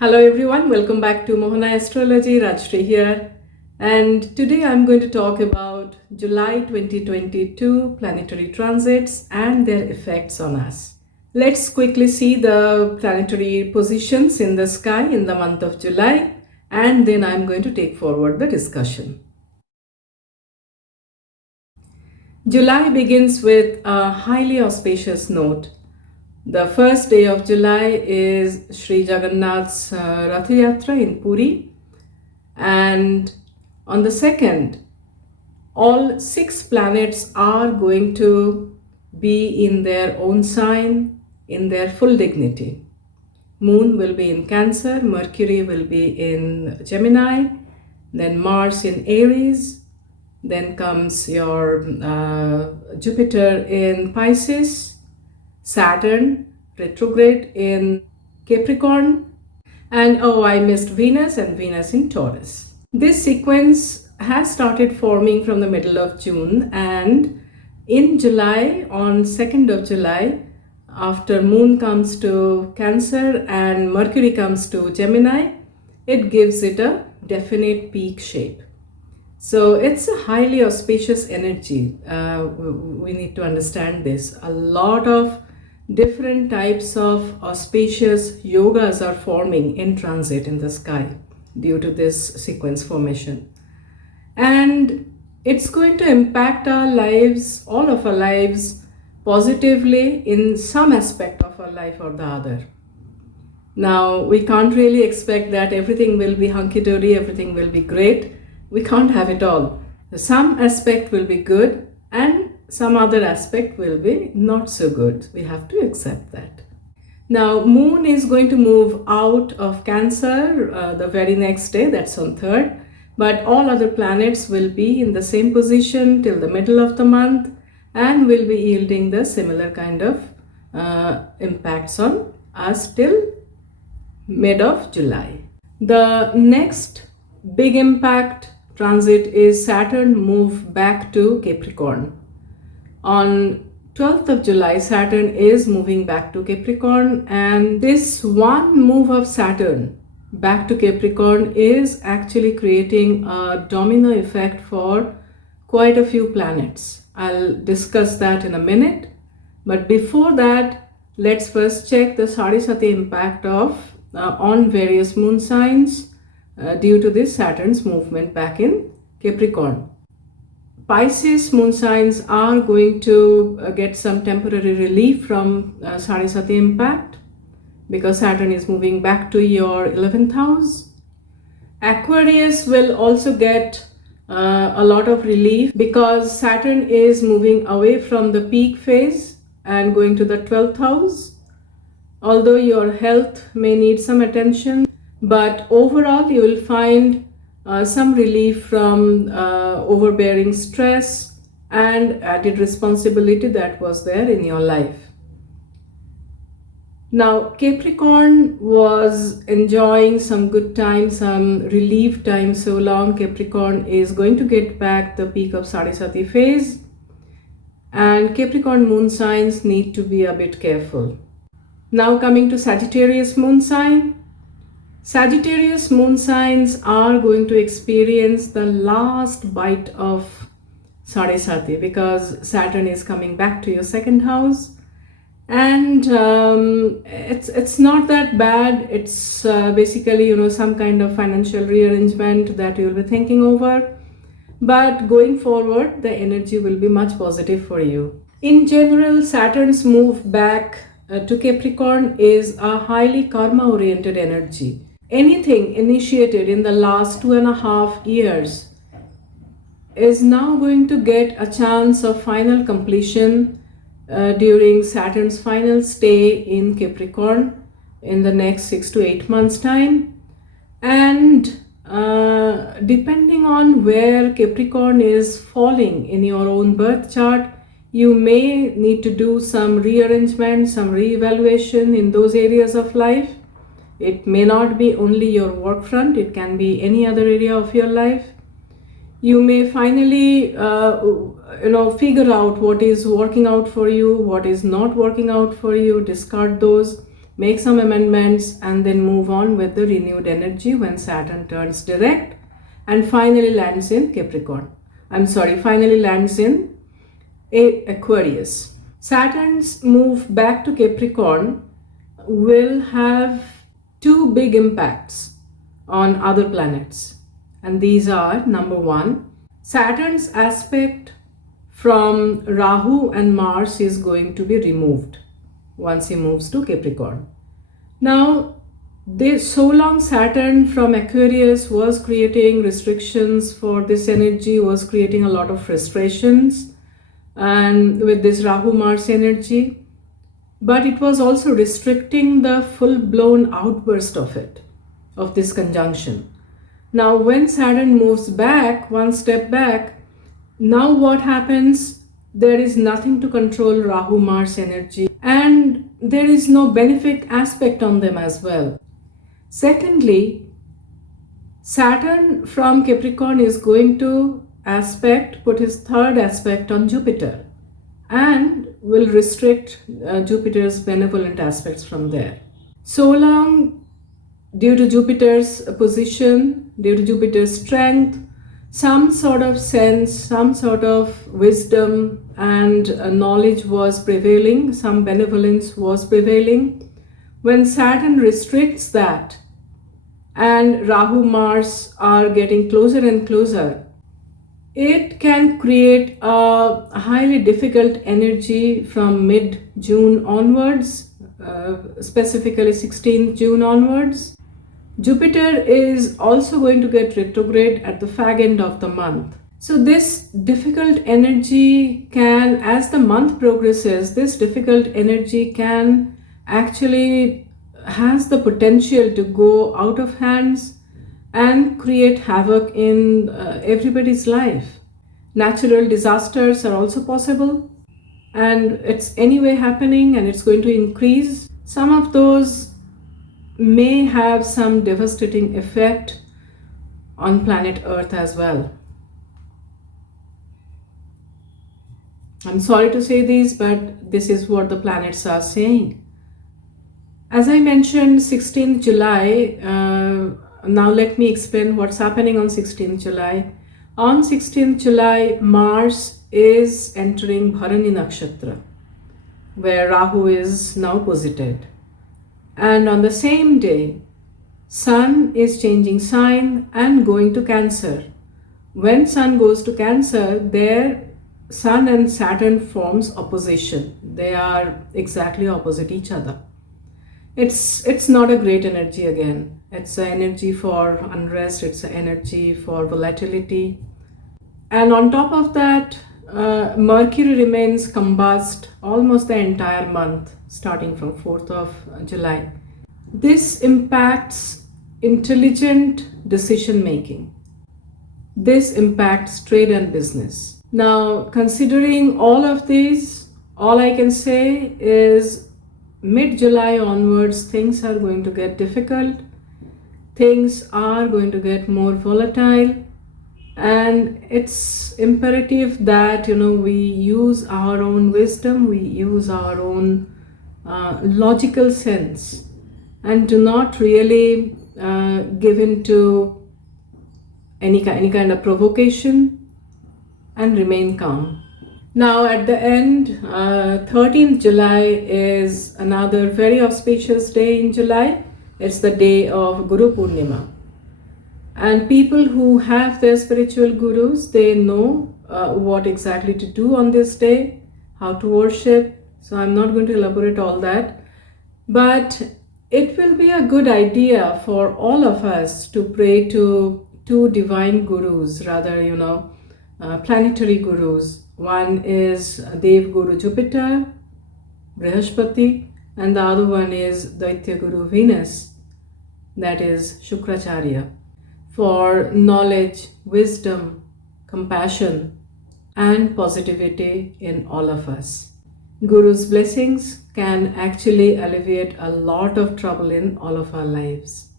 Hello everyone, welcome back to Mohanaastrology. Rajshri here, and today I'm going to talk about July 2022 planetary transits and their effects on us. Let's quickly see the planetary positions in the sky in the month of July, and then I'm going to take forward the discussion. July begins with a highly auspicious note. The first day of July is Sri Jagannath's Rath Yatra in Puri, and on the second, all 6 planets are going to be in their own sign, in their full dignity. Moon will be in Cancer, Mercury will be in Gemini, then Mars in Aries, then comes your Jupiter in Pisces, Saturn retrograde in Capricorn, and I missed Venus and Venus in Taurus. This sequence has started forming from the middle of June, and in July, on 2nd of July, after Moon comes to Cancer and Mercury comes to Gemini, it gives it a definite peak shape. So it's a highly auspicious energy. We need to understand this. A lot of different types of auspicious yogas are forming in transit in the sky due to this sequence formation. And it's going to impact our lives, all of our lives, positively in some aspect of our life or the other. Now, we can't really expect that everything will be hunky-dory, everything will be great. We can't have it all. Some aspect will be good and some other aspect will be not so good. We have to accept that. Now, Moon is going to move out of Cancer the very next day, that's on 3rd. But all other planets will be in the same position till the middle of the month and will be yielding the similar kind of impacts on us till mid of July. The next big impact transit is Saturn move back to Capricorn. On 12th of July, Saturn is moving back to Capricorn, and this one move of Saturn back to Capricorn is actually creating a domino effect for quite a few planets. I'll discuss that in a minute, but before that, let's first check the Sadhisati impact of on various moon signs due to this Saturn's movement back in Capricorn. Pisces moon signs are going to get some temporary relief from Sadhisati impact because Saturn is moving back to your 11th house. Aquarius will also get a lot of relief because Saturn is moving away from the peak phase and going to the 12th house. Although your health may need some attention, but overall you will find some relief from overbearing stress and added responsibility that was there in your life. Now, Capricorn was enjoying some good time, some relief time so long. Capricorn is going to get back the peak of Sadhisati phase, and Capricorn moon signs need to be a bit careful. Now coming to Sagittarius moon sign. Sagittarius moon signs are going to experience the last bite of Sadhisati because Saturn is coming back to your 2nd house, and it's not that bad. It's basically some kind of financial rearrangement that you'll be thinking over, but going forward the energy will be much positive for you. In general, Saturn's move back to Capricorn is a highly karma oriented energy. Anything initiated in the last 2.5 years is now going to get a chance of final completion during Saturn's final stay in Capricorn in the next 6 to 8 months time. And depending on where Capricorn is falling in your own birth chart, you may need to do some rearrangement, some re-evaluation in those areas of life. It may not be only your work front, it can be any other area of your life. You may finally figure out what is working out for you, what is not working out for you, discard those, make some amendments, and then move on with the renewed energy when Saturn turns direct and finally lands in Capricorn. Finally lands in Aquarius. Saturn's move back to Capricorn will have two big impacts on other planets. And these are, number one, Saturn's aspect from Rahu and Mars is going to be removed once he moves to Capricorn. Now, so long Saturn from Aquarius was creating restrictions for this energy, was creating a lot of frustrations, and with this Rahu Mars energy, but it was also restricting the full-blown outburst of this conjunction. Now when Saturn moves back, one step back, now what happens? There is nothing to control Rahu Mars energy, and there is no benefic aspect on them as well. Secondly, Saturn from Capricorn is going to put his third aspect on Jupiter, and will restrict Jupiter's benevolent aspects from there. So long, due to Jupiter's position, due to Jupiter's strength, some sort of sense, some sort of wisdom and knowledge was prevailing, some benevolence was prevailing. When Saturn restricts that and Rahu Mars are getting closer and closer, it can create a highly difficult energy from mid-June onwards, specifically 16th June onwards. Jupiter is also going to get retrograde at the fag end of the month. So this difficult energy can, as the month progresses, this difficult energy can actually has the potential to go out of hands and create havoc in everybody's life. Natural disasters are also possible, and it's anyway happening and it's going to increase. Some of those may have some devastating effect on planet Earth as well. I'm sorry to say this, but this is what the planets are saying. As I mentioned, 16th July, now let me explain what's happening on 16th July. On 16th July, Mars is entering Bharani Nakshatra, where Rahu is now posited. And on the same day, Sun is changing sign and going to Cancer. When Sun goes to Cancer, there Sun and Saturn forms opposition. They are exactly opposite each other. It's not a great energy again. It's an energy for unrest, it's an energy for volatility. And on top of that, Mercury remains combust almost the entire month, starting from 4th of July. This impacts intelligent decision making. This impacts trade and business. Now, considering all of these, all I can say is mid-July onwards, things are going to get difficult. Things are going to get more volatile. And it's imperative that, we use our own wisdom, we use our own logical sense, and do not really give in to any kind of provocation, and remain calm. Now at the end, 13th July is another very auspicious day in July. It's the day of Guru Purnima. And people who have their spiritual gurus, they know what exactly to do on this day, how to worship. So I'm not going to elaborate all that. But it will be a good idea for all of us to pray to two divine gurus, rather, planetary gurus. One is Dev Guru Jupiter, Brihaspati, and the other one is Daitya Guru Venus, that is Shukracharya, for knowledge, wisdom, compassion, and positivity in all of us. Guru's blessings can actually alleviate a lot of trouble in all of our lives.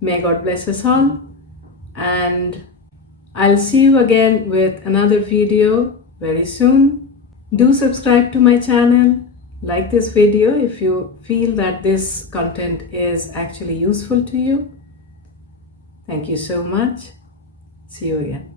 May God bless us all, and I'll see you again with another video very soon. Do subscribe to my channel, like this video if you feel that this content is actually useful to you. Thank you so much. See you again.